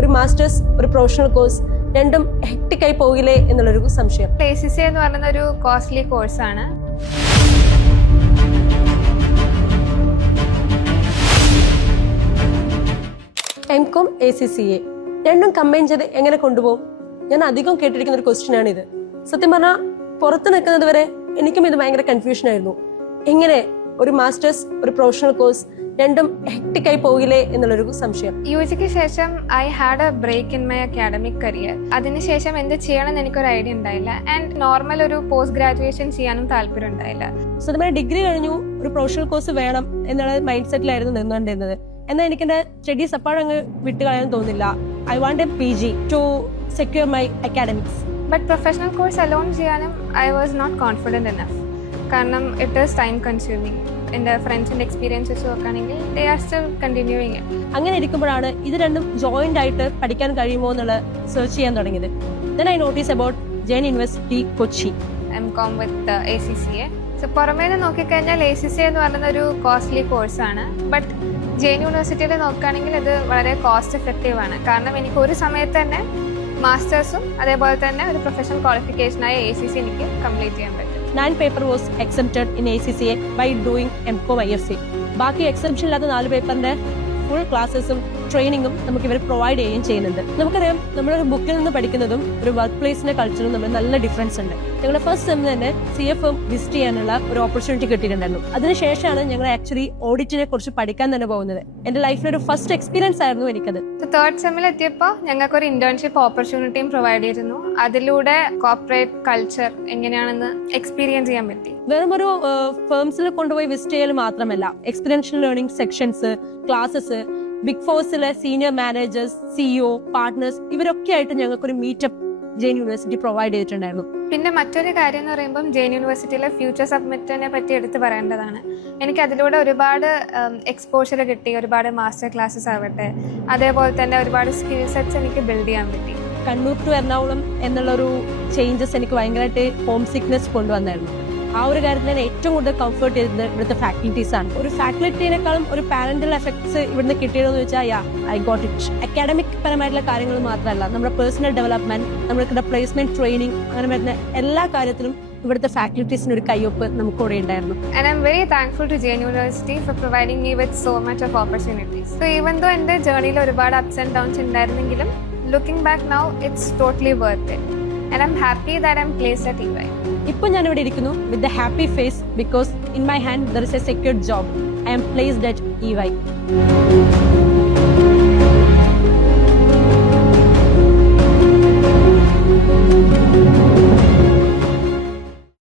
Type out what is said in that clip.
ഒരു മാസ്റ്റേഴ്സ് ഒരു professional course രണ്ടും ഹെക്ടിക്കായി പോകില്ലേ എന്നുള്ളൊരു സംശയം. ACC എന്ന് പറയുന്ന ഒരു കോസ്റ്റ്ലി കോഴ്സാണ്. MCOM ACCA രണ്ടും കമ്പൈൻ ചെയ്ത് എങ്ങനെ കൊണ്ടുപോകും? ഞാൻ അധികം കേട്ടിരിക്കുന്ന ഒരു ക്വസ്റ്റ്യൻ ആണിത്. സത്യം പറഞ്ഞാൽ പുറത്ത് നിൽക്കുന്നത് വരെ എനിക്കും ഇത് ഭയങ്കര കൺഫ്യൂഷൻ ആയിരുന്നു. എങ്ങനെ ഒരു മാസ്റ്റേഴ്സ് ഒരു പ്രൊഫഷണൽ കോഴ്സ് രണ്ടും ഹെക്ടിക്കായി പോകില്ലേ എന്നുള്ളൊരു സംശയം. UG ശേഷം I had a break in my academic career. അതിനുശേഷം എന്ത് ചെയ്യണമെന്ന് എനിക്കൊരു ഐഡിയ ഉണ്ടായില്ല. ആൻഡ് നോർമൽ ഒരു പോസ്റ്റ് ഗ്രാജുവേഷൻ ചെയ്യാനും താല്പര്യം ഉണ്ടായില്ല. സത്യം പറഞ്ഞാൽ ഡിഗ്രി കഴിഞ്ഞു ഒരു പ്രൊഫഷണൽ കോഴ്സ് വേണം എന്നുള്ള മൈൻഡ് സെറ്റിലായിരുന്നു നിന്നുകൊണ്ടിരുന്നത്. എന്നാൽ എനിക്ക് എന്റെ സ്റ്റഡീസ് അപ്പോഴങ്ങ് വിട്ടുകളയാൻ തോന്നില്ല. I want a PG to secure my academics. But professional course alone ചെയ്യാനും I was not confident enough. കാരണം ഇറ്റ് ഈസ് ടൈം കൺസ്യൂമിങ്. എൻ്റെ ഫ്രണ്ട്സിൻ്റെ എക്സ്പീരിയൻസസ് നോക്കുകയാണെങ്കിൽ they are still continuing it. അങ്ങനെ ഇരിക്കുമ്പോഴാണ് ഇത് രണ്ടും ജോയിന്റ് ആയിട്ട് പഠിക്കാൻ കഴിയുമോ എന്നുള്ള സെർച്ച് ചെയ്യാൻ തുടങ്ങിയത്. Then I notice about Jain University Kochi MCOM with ACCA. So പുറമേ നിന്ന് നോക്കിക്കഴിഞ്ഞാൽ ACCA എന്ന് പറയുന്ന ഒരു കോസ്റ്റ്ലി കോഴ്സാണ്. ബട്ട് ജെയിൻ യൂണിവേഴ്സിറ്റിയിൽ നോക്കുകയാണെങ്കിൽ ഇത് വളരെ കോസ്റ്റ് എഫക്റ്റീവ് ആണ്. കാരണം എനിക്ക് ഒരു സമയത്ത് തന്നെ മാസ്റ്റേഴ്സും അതേപോലെ തന്നെ ഒരു പ്രൊഫഷണൽ ക്വാളിഫിക്കേഷനായ ACC എനിക്ക് കംപ്ലീറ്റ് ചെയ്യാൻ പറ്റും. 9 paper was exempted in ACCA by doing MCOM IFC. ബാക്കി എക്സെപ്ഷൻ ഇല്ലാത്ത 4 പേപ്പറിന്റെ ഫുൾ ക്ലാസ്സസും ട്രെയിനിങ്ങും നമുക്ക് ഇവർ പ്രൊവൈഡ് ചെയ്യുകയും ചെയ്യുന്നുണ്ട്. നമുക്കറിയാം നമ്മളൊരു ബുക്കിൽ നിന്ന് പഠിക്കുന്നതും ഒരു വർക്ക് പ്ലേസിന്റെ കൾച്ചറും തമ്മിൽ നല്ല ഡിഫറൻസ് ഉണ്ട്. ഞങ്ങളുടെ ഫസ്റ്റ് സെമ്മിൽ തന്നെ CFM വിസിറ്റ് ചെയ്യാനുള്ള ഒരു ഓപ്പർച്യൂണിറ്റി കിട്ടിയിട്ടുണ്ടായിരുന്നു. അതിനുശേഷമാണ് ഞങ്ങൾ ആക്ച്വലി ഓഡിറ്റിനെ കുറിച്ച് പഠിക്കാൻ തന്നെ പോകുന്നത്. എന്റെ ലൈഫിലൊരു ഫസ്റ്റ് എക്സ്പീരിയൻസ് ആയിരുന്നു എനിക്കത്. തേർഡ് സെമ്മിൽ എത്തിയപ്പോൾ ഞങ്ങൾക്കൊരു ഇന്റേൺഷിപ്പ് ഓപ്പർച്യൂണിറ്റിയും പ്രൊവൈഡ് ചെയ്തിരുന്നു. അതിലൂടെ കോർപ്പറേറ്റ് കൾച്ചർ എങ്ങനെയാണെന്ന് എക്സ്പീരിയൻസ് ചെയ്യാൻ പറ്റി. വെറും ഒരു ഫേംസിൽ കൊണ്ടുപോയി വിസിറ്റ് ചെയ്യൽ മാത്രമല്ല, experiential learning sections, classes, big ഫോഴ്സിലെ സീനിയർ മാനേജേഴ്സ്, CEO, പാർട്ട്നേഴ്സ് ഇവരൊക്കെ ആയിട്ട് ഞങ്ങൾക്കൊരു മീറ്റപ്പ് ജെയിൻ യൂണിവേഴ്സിറ്റി പ്രൊവൈഡ് ചെയ്തിട്ടുണ്ടായിരുന്നു. പിന്നെ മറ്റൊരു കാര്യം എന്ന് പറയുമ്പം ജെയിൻ യൂണിവേഴ്സിറ്റിയിലെ ഫ്യൂച്ചർ സബ്മിറ്റിനെ പറ്റി എടുത്ത് പറയേണ്ടതാണ്. എനിക്ക് അതിലൂടെ ഒരുപാട് എക്സ്പോഷർ കിട്ടി. ഒരുപാട് മാസ്റ്റർ ക്ലാസ്സസ് ആവട്ടെ, അതേപോലെ തന്നെ ഒരുപാട് സ്കിൽ സെറ്റ്സ് എനിക്ക് ബിൽഡ് ചെയ്യാൻ പറ്റി. കണ്ണൂർ ടു എറണാകുളം എന്നുള്ളൊരു ചേഞ്ചസ് എനിക്ക് ഭയങ്കരമായിട്ട് ഹോം സിക്നെസ് കൊണ്ടുവന്നായിരുന്നു. ആ ഒരു കാര്യത്തിൽ ഞാൻ ഏറ്റവും കൂടുതൽ കംഫർട്ട് ചെയ്തത് ഇവിടുത്തെ ഫാക്കൽറ്റീസ് ആണ്. ഒരു ഫാക്കൽറ്റിനേക്കാളും ഒരു പാരന്റൽ എഫക്ട്സ് ഇവിടുന്ന് കിട്ടിയതെന്ന് വെച്ചാൽ ഐ ഗോട്ട് ഇറ്റ്. അക്കാഡമിക് പരമായിട്ടുള്ള കാര്യങ്ങൾ മാത്രമല്ല, നമ്മുടെ പേഴ്സണൽ ഡെവലപ്മെന്റ്, നമ്മുടെ പ്ലേസ്മെന്റ് ട്രെയിനിങ്, അങ്ങനെ വരുന്ന എല്ലാ കാര്യത്തിലും ഇവിടുത്തെ ഫാക്കൽറ്റീസിന് ഒരു കയ്യൊപ്പ് നമുക്ക് കൂടെ ഉണ്ടായിരുന്നു. And I'm very thankful to Jain University for providing me with so much of opportunities. So even though എൻ്റെ ജേർണിയിൽ ഒരുപാട് അപ്സ് ആൻഡ് ഡൗൺസ് ഉണ്ടായിരുന്നെങ്കിലും looking back now it's totally worth it. And I'm happy that I'm placed at EY. ഇപ്പോൾ ഞാൻ ഇവിടെ ഇരിക്കുന്നു with a happy face because in my hand there is a secured job. I am placed at EY.